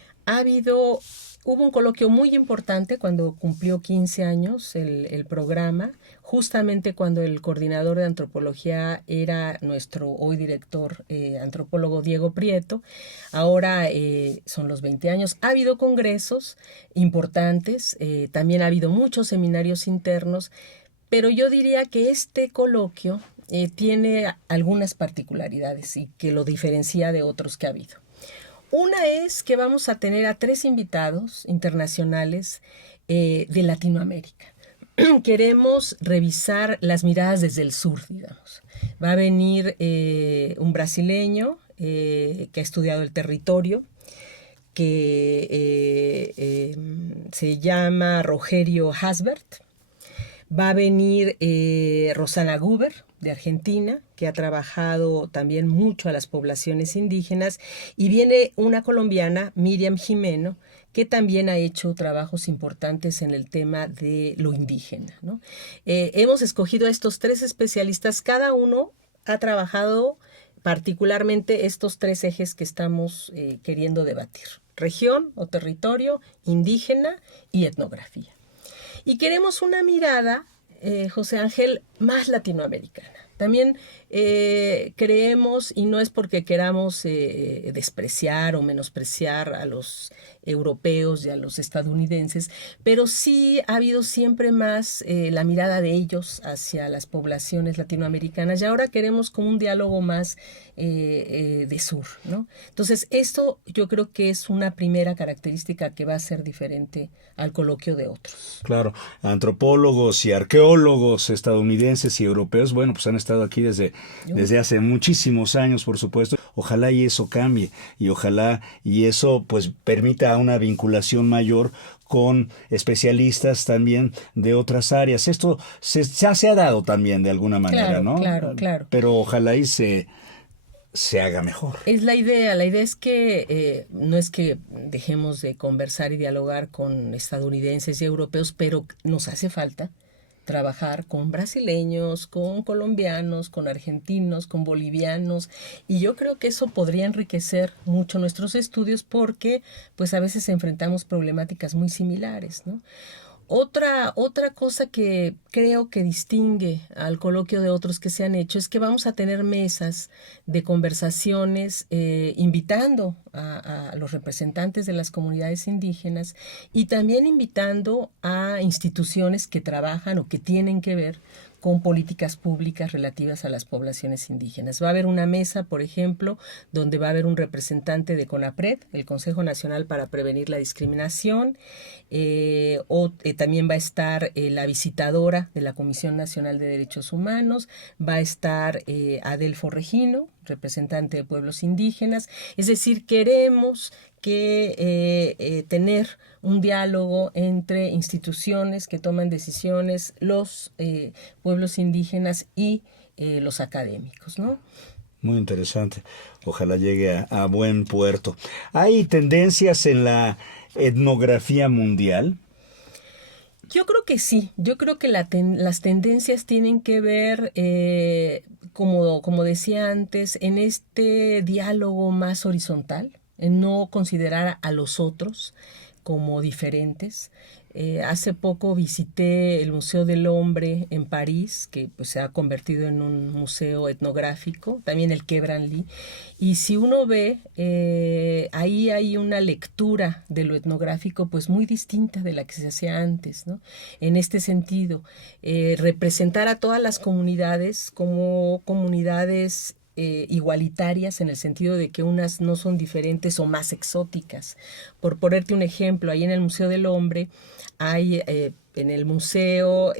Hubo un coloquio muy importante cuando cumplió 15 años el programa, justamente cuando el coordinador de antropología era nuestro hoy director antropólogo Diego Prieto. Ahora son los 20 años. Ha habido congresos importantes, también ha habido muchos seminarios internos, pero yo diría que este coloquio tiene algunas particularidades y que lo diferencia de otros que ha habido. Una es que vamos a tener a 3 invitados internacionales de Latinoamérica. Queremos revisar las miradas desde el sur, digamos. Va a venir un brasileño que ha estudiado el territorio, que se llama Rogerio Hasbert. Va a venir Rosana Guber, de Argentina, que ha trabajado también mucho a las poblaciones indígenas, y viene una colombiana, Miriam Jimeno, que también ha hecho trabajos importantes en el tema de lo indígena, ¿no? Hemos escogido a estos 3 especialistas, cada uno ha trabajado particularmente estos 3 ejes que estamos queriendo debatir: región o territorio, indígena y etnografía. Y queremos una mirada, José Ángel, más latinoamericana. También creemos, y no es porque queramos despreciar o menospreciar a los europeos y a los estadounidenses, pero sí ha habido siempre más la mirada de ellos hacia las poblaciones latinoamericanas, y ahora queremos como un diálogo más de sur, ¿no? Entonces, esto yo creo que es una primera característica que va a ser diferente al coloquio de otros. Claro, antropólogos y arqueólogos estadounidenses y europeos, bueno, pues han estado aquí desde hace muchísimos años, por supuesto. Ojalá y eso cambie, y ojalá y eso pues permita una vinculación mayor con especialistas también de otras áreas. Esto se ha dado también de alguna manera, claro, ¿no? Claro. Pero ojalá y se haga mejor. Es la idea es que no es que dejemos de conversar y dialogar con estadounidenses y europeos, pero nos hace falta trabajar con brasileños, con colombianos, con argentinos, con bolivianos, y yo creo que eso podría enriquecer mucho nuestros estudios, porque pues a veces enfrentamos problemáticas muy similares, ¿no? Otra cosa que creo que distingue al coloquio de otros que se han hecho es que vamos a tener mesas de conversaciones invitando a los representantes de las comunidades indígenas, y también invitando a instituciones que trabajan o que tienen que ver con políticas públicas relativas a las poblaciones indígenas. Va a haber una mesa, por ejemplo, donde va a haber un representante de CONAPRED, el Consejo Nacional para Prevenir la Discriminación, también va a estar la visitadora de la Comisión Nacional de Derechos Humanos, va a estar Adelfo Regino, representante de pueblos indígenas. Es decir, queremos que tener un diálogo entre instituciones que toman decisiones, los pueblos indígenas y los académicos, ¿no? Muy interesante. Ojalá llegue a buen puerto. ¿Hay tendencias en la etnografía mundial? Yo creo que sí, yo creo que las tendencias tienen que ver, como decía antes, en este diálogo más horizontal, en no considerar a los otros como diferentes. Hace poco visité el Museo del Hombre en París, que pues, se ha convertido en un museo etnográfico, también el Quai Branly, y si uno ve, ahí hay una lectura de lo etnográfico pues muy distinta de la que se hacía antes, ¿no? En este sentido, representar a todas las comunidades como comunidades igualitarias, en el sentido de que unas no son diferentes o más exóticas. Por ponerte un ejemplo, ahí en el Museo del Hombre hay en el museo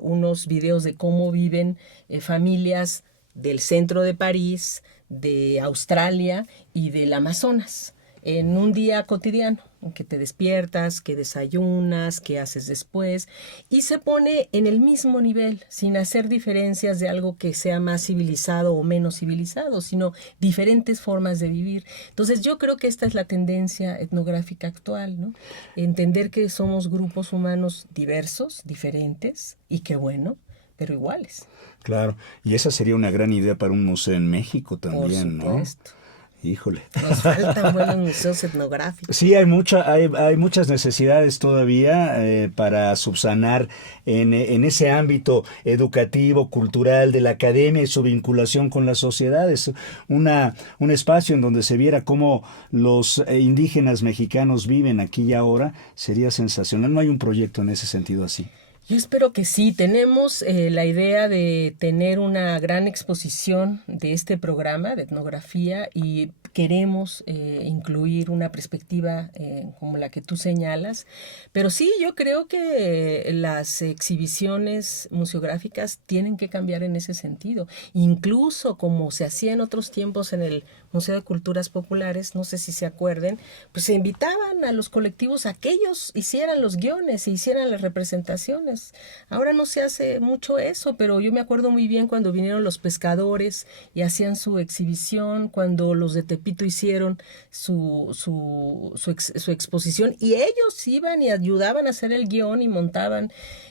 unos videos de cómo viven familias del centro de París, de Australia y del Amazonas en un día cotidiano, en que te despiertas, que desayunas, que haces después, y se pone en el mismo nivel, sin hacer diferencias de algo que sea más civilizado o menos civilizado, sino diferentes formas de vivir. Entonces yo creo que esta es la tendencia etnográfica actual, ¿no? Entender que somos grupos humanos diversos, diferentes, y que bueno, pero iguales. Claro, y esa sería una gran idea para un museo en México también, ¿no? Por supuesto. Híjole. Nos faltan buenos museos etnográficos. Sí, hay muchas necesidades todavía para subsanar en ese ámbito educativo, cultural, de la academia y su vinculación con la sociedad. Es un espacio en donde se viera cómo los indígenas mexicanos viven aquí y ahora. Sería sensacional. ¿No hay un proyecto en ese sentido así? Yo espero que sí. Tenemos la idea de tener una gran exposición de este programa de etnografía y queremos incluir una perspectiva como la que tú señalas. Pero sí, yo creo que las exhibiciones museográficas tienen que cambiar en ese sentido. Incluso como se hacía en otros tiempos en el Museo de Culturas Populares, no sé si se acuerden, pues se invitaban a los colectivos a que ellos hicieran los guiones e hicieran las representaciones. Ahora no se hace mucho eso, pero yo me acuerdo muy bien cuando vinieron los pescadores y hacían su exhibición, cuando los de Tepito hicieron su exposición, y ellos iban y ayudaban a hacer el guión y montaban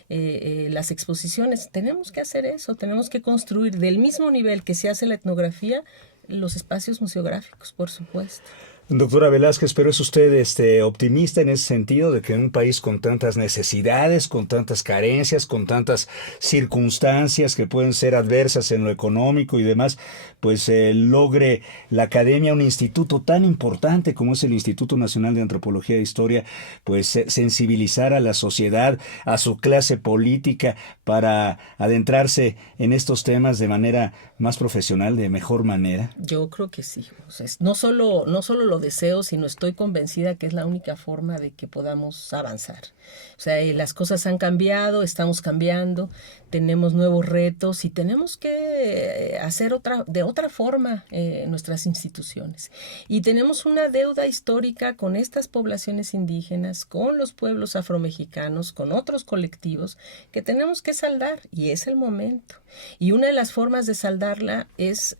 las exposiciones. Tenemos que hacer eso, tenemos que construir del mismo nivel que se hace la etnografía, los espacios museográficos, por supuesto. Doctora Velázquez, pero ¿es usted optimista en ese sentido de que en un país con tantas necesidades, con tantas carencias, con tantas circunstancias que pueden ser adversas en lo económico y demás, pues logre la academia, un instituto tan importante como es el Instituto Nacional de Antropología e Historia, pues sensibilizar a la sociedad, a su clase política, para adentrarse en estos temas de manera más profesional, de mejor manera? Yo creo que sí. O sea, no solo lo deseo, sino estoy convencida que es la única forma de que podamos avanzar. O sea, las cosas han cambiado, estamos cambiando, tenemos nuevos retos y tenemos que hacer de otra forma nuestras instituciones. Y tenemos una deuda histórica con estas poblaciones indígenas, con los pueblos afromexicanos, con otros colectivos que tenemos que saldar, y es el momento. Y una de las formas de saldarla es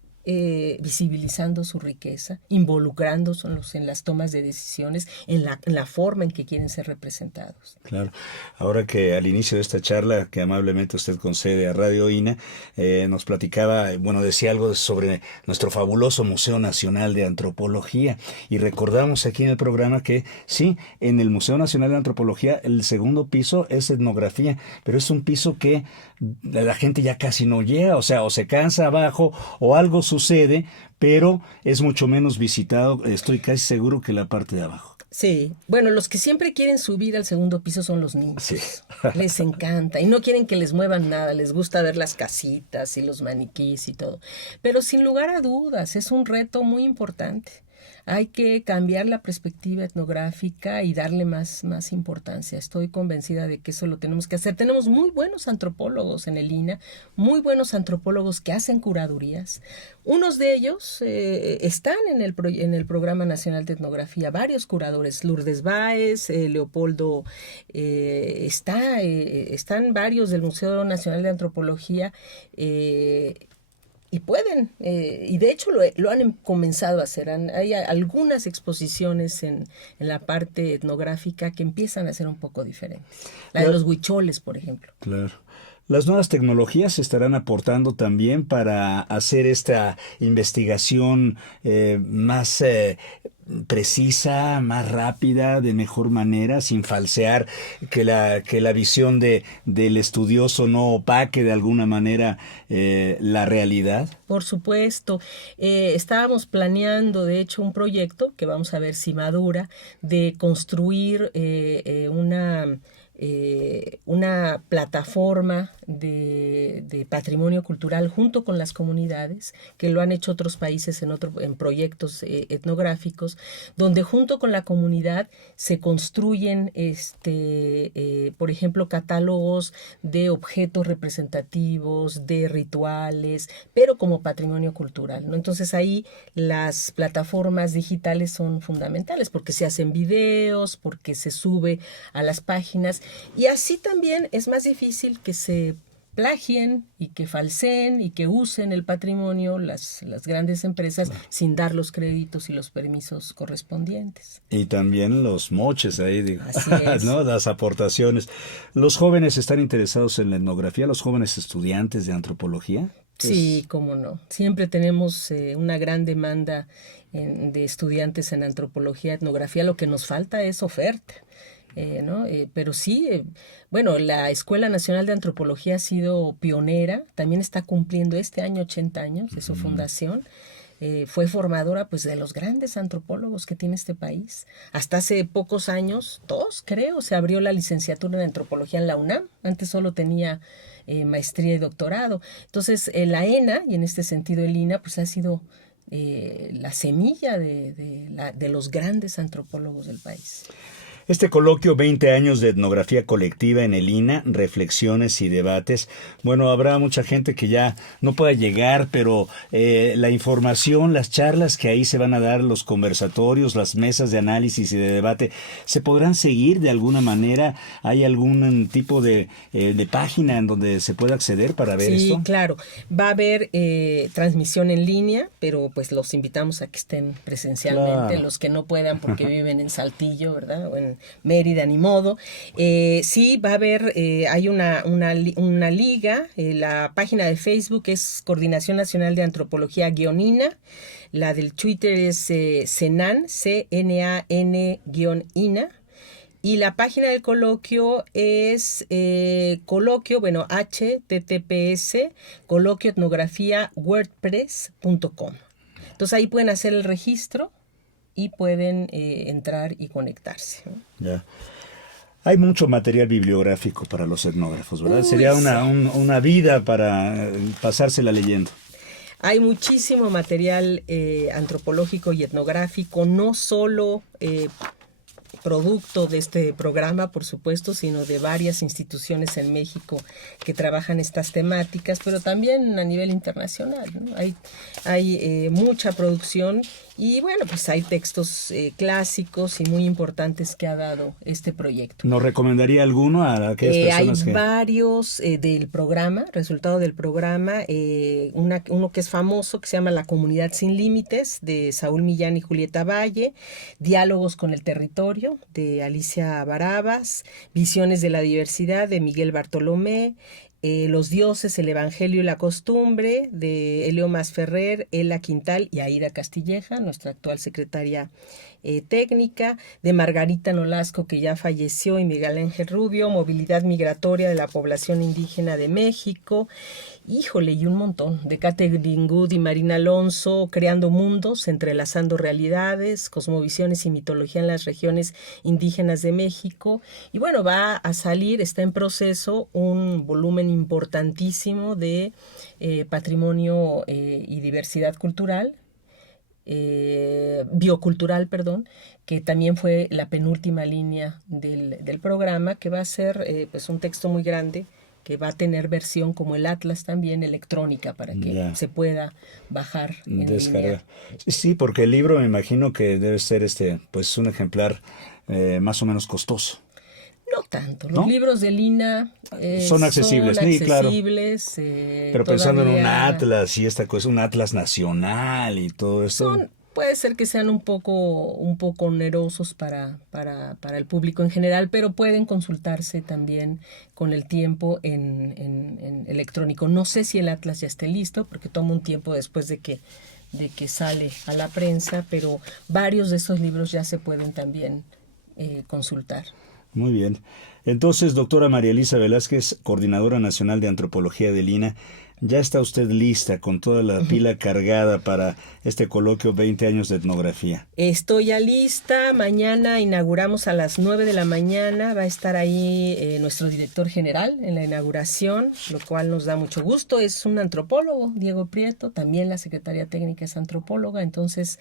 visibilizando su riqueza, involucrándolos en las tomas de decisiones, en la forma en que quieren ser representados. Claro. Ahora que al inicio de esta charla que amablemente usted concede a Radio INA, nos platicaba, decía algo sobre nuestro fabuloso Museo Nacional de Antropología, y recordamos aquí en el programa que sí, en el Museo Nacional de Antropología el segundo piso es etnografía, pero es un piso que la gente ya casi no llega, o sea, o se cansa abajo o algo sucede, pero es mucho menos visitado, estoy casi seguro, que la parte de abajo. Sí, bueno, los que siempre quieren subir al segundo piso son los niños. Sí. Les encanta y no quieren que les muevan nada, les gusta ver las casitas y los maniquís y todo. Pero sin lugar a dudas, es un reto muy importante. Hay que cambiar la perspectiva etnográfica y darle más importancia. Estoy convencida de que eso lo tenemos que hacer. Tenemos muy buenos antropólogos en el INA, muy buenos antropólogos que hacen curadurías. Unos de ellos están en el Programa Nacional de Etnografía, varios curadores, Lourdes Báez, Leopoldo, están varios del Museo Nacional de Antropología, y pueden, y de hecho lo han comenzado a hacer. Hay algunas exposiciones en la parte etnográfica que empiezan a ser un poco diferentes. La de los huicholes, por ejemplo. Claro. Las nuevas tecnologías estarán aportando también para hacer esta investigación más precisa, más rápida, de mejor manera, sin falsear, que la visión del estudioso no opaque de alguna manera la realidad. Por supuesto. Estábamos planeando, de hecho, un proyecto que vamos a ver si madura, de construir una plataforma de patrimonio cultural junto con las comunidades, que lo han hecho otros países en proyectos etnográficos, donde junto con la comunidad se construyen, por ejemplo, catálogos de objetos representativos, de rituales, pero como patrimonio cultural, ¿no? Entonces ahí las plataformas digitales son fundamentales porque se hacen videos, porque se sube a las páginas. Y así también es más difícil que se plagien y que falseen y que usen el patrimonio las grandes empresas sin dar los créditos y los permisos correspondientes. Y también los moches ahí, digo, Así es. ¿no? Las aportaciones. ¿Los jóvenes están interesados en la etnografía? ¿Los jóvenes estudiantes de antropología? Sí, cómo no. Siempre tenemos una gran demanda de estudiantes en antropología, etnografía. Lo que nos falta es oferta. ¿No? Pero sí, bueno, la Escuela Nacional de Antropología ha sido pionera, también está cumpliendo este año 80 años de su fundación. Fue formadora pues de los grandes antropólogos que tiene este país. Hasta hace pocos años, 2 creo, se abrió la licenciatura en antropología en la UNAM. Antes solo tenía maestría y doctorado. Entonces, la ENA, y en este sentido el INA, pues ha sido la semilla de los grandes antropólogos del país. Este coloquio, 20 años de etnografía colectiva en el INA, reflexiones y debates. Bueno, habrá mucha gente que ya no pueda llegar, pero la información, las charlas que ahí se van a dar, los conversatorios, las mesas de análisis y de debate, ¿se podrán seguir de alguna manera? ¿Hay algún tipo de página en donde se pueda acceder para ver esto? Sí, claro. Va a haber transmisión en línea, pero pues los invitamos a que estén presencialmente, Claro. los que no puedan porque viven en Saltillo, ¿verdad? O en Mérida, ni modo. Sí, va a haber, hay una liga, la página de Facebook es Coordinación Nacional de Antropología INA, la del Twitter es CENAN, CNAN-INA, y la página del coloquio es coloquio, bueno, https, coloquioetnografía.wordpress.com. Entonces ahí pueden hacer el registro y pueden entrar y conectarse, ¿no? Ya. Hay mucho material bibliográfico para los etnógrafos, ¿verdad? Uy, Sería sí. una vida para pasársela leyendo. Hay muchísimo material antropológico y etnográfico, no solo producto de este programa, por supuesto, sino de varias instituciones en México que trabajan estas temáticas, pero también a nivel internacional, ¿no? Hay mucha producción y bueno, pues hay textos clásicos y muy importantes que ha dado este proyecto. ¿Nos recomendaría alguno a aquellas personas Hay varios del programa, resultado del programa, uno que es famoso que se llama La Comunidad Sin Límites, de Saúl Millán y Julieta Valle, Diálogos con el Territorio, de Alicia Barabas, Visiones de la Diversidad, de Miguel Bartolomé, Los Dioses, el Evangelio y la Costumbre, de Elio Masferrer, Ela Quintal y Aida Castilleja, nuestra actual secretaria técnica, de Margarita Nolasco, que ya falleció, y Miguel Ángel Rubio, Movilidad Migratoria de la Población Indígena de México, híjole, y un montón, de Catherine Good y Marina Alonso, Creando Mundos, Entrelazando Realidades, Cosmovisiones y Mitología en las Regiones Indígenas de México. Y bueno, va a salir, está en proceso, un volumen importantísimo de patrimonio y diversidad cultural, biocultural, perdón, que también fue la penúltima línea del programa, que va a ser pues un texto muy grande, que va a tener versión como el Atlas también electrónica para que se pueda bajar en descargar. línea. Sí, porque el libro me imagino que debe ser pues un ejemplar más o menos costoso. No tanto. Los ¿No? libros de Lina son accesibles, sí, claro. Pero pensando en un todavía atlas y esta cosa, un atlas nacional y todo esto. puede ser que sean un poco onerosos para el público en general, pero pueden consultarse también con el tiempo en electrónico. No sé si el atlas ya esté listo, porque toma un tiempo después de que sale a la prensa, pero varios de esos libros ya se pueden también consultar. Muy bien. Entonces, doctora María Elisa Velázquez, coordinadora nacional de antropología del INA, ya está usted lista con toda la pila cargada para este coloquio 20 años de etnografía. Estoy ya lista. Mañana inauguramos a las 9 de la mañana. Va a estar ahí nuestro director general en la inauguración, lo cual nos da mucho gusto. Es un antropólogo, Diego Prieto. También la secretaria técnica es antropóloga. Entonces,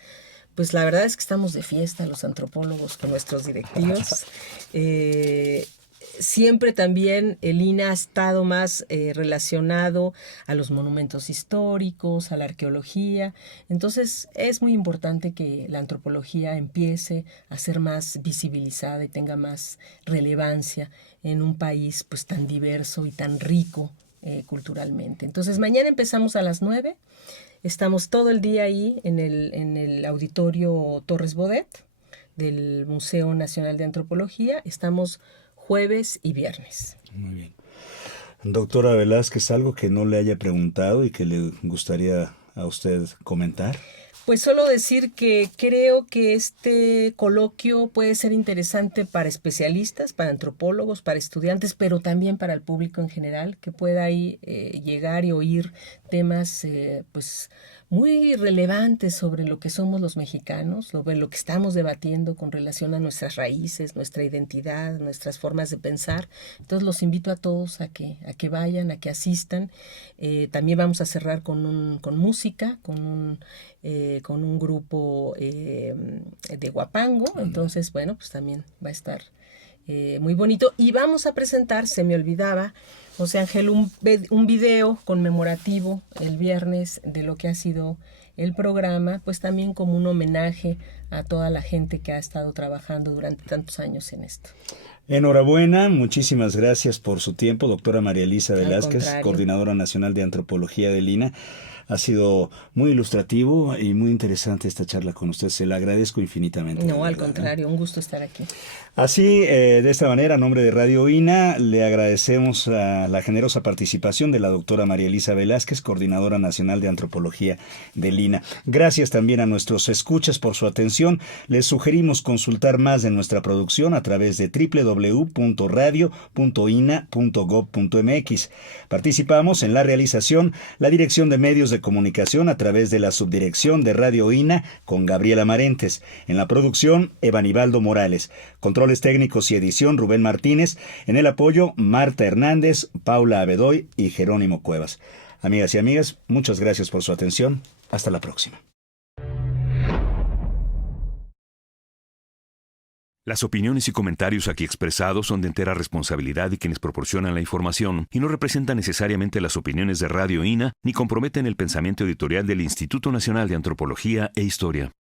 pues la verdad es que estamos de fiesta los antropólogos con nuestros directivos. Siempre también el INA ha estado más relacionado a los monumentos históricos, a la arqueología. Entonces es muy importante que la antropología empiece a ser más visibilizada y tenga más relevancia en un país pues tan diverso y tan rico culturalmente. Entonces mañana empezamos a las 9. Estamos todo el día ahí en el auditorio Torres Bodet del Museo Nacional de Antropología. Estamos jueves y viernes. Muy bien. Doctora Velázquez, ¿algo que no le haya preguntado y que le gustaría a usted comentar? Pues solo decir que creo que este coloquio puede ser interesante para especialistas, para antropólogos, para estudiantes, pero también para el público en general, que pueda ahí llegar y oír temas pues muy relevantes sobre lo que somos los mexicanos, lo que estamos debatiendo con relación a nuestras raíces, nuestra identidad, nuestras formas de pensar. Entonces los invito a todos a que vayan, a que asistan. También vamos a cerrar con música, con un grupo de Huapango. Entonces, bueno, pues también va a estar muy bonito. Y vamos a presentar, se me olvidaba, José Ángel, un video conmemorativo el viernes de lo que ha sido el programa, pues también como un homenaje a toda la gente que ha estado trabajando durante tantos años en esto. Enhorabuena, muchísimas gracias por su tiempo, doctora María Elisa Velázquez, coordinadora nacional de antropología del INA. Ha sido muy ilustrativo y muy interesante esta charla con usted. Se la agradezco infinitamente. No, al contrario, un gusto estar aquí. Así, de esta manera, a nombre de Radio INA, le agradecemos a la generosa participación de la doctora María Elisa Velázquez, coordinadora nacional de antropología del INA. Gracias también a nuestros escuchas por su atención. Les sugerimos consultar más de nuestra producción a través de www.radio.ina.gov.mx. Participamos en la realización la Dirección de Medios de Comunicación a través de la Subdirección de Radio INA con Gabriela Marentes. En la producción, Evanibaldo Morales. Controles técnicos y edición, Rubén Martínez. En el apoyo, Marta Hernández, Paula Abedoy y Jerónimo Cuevas. Amigas y amigas, muchas gracias por su atención. Hasta la próxima. Las opiniones y comentarios aquí expresados son de entera responsabilidad de quienes proporcionan la información y no representan necesariamente las opiniones de Radio INA ni comprometen el pensamiento editorial del Instituto Nacional de Antropología e Historia.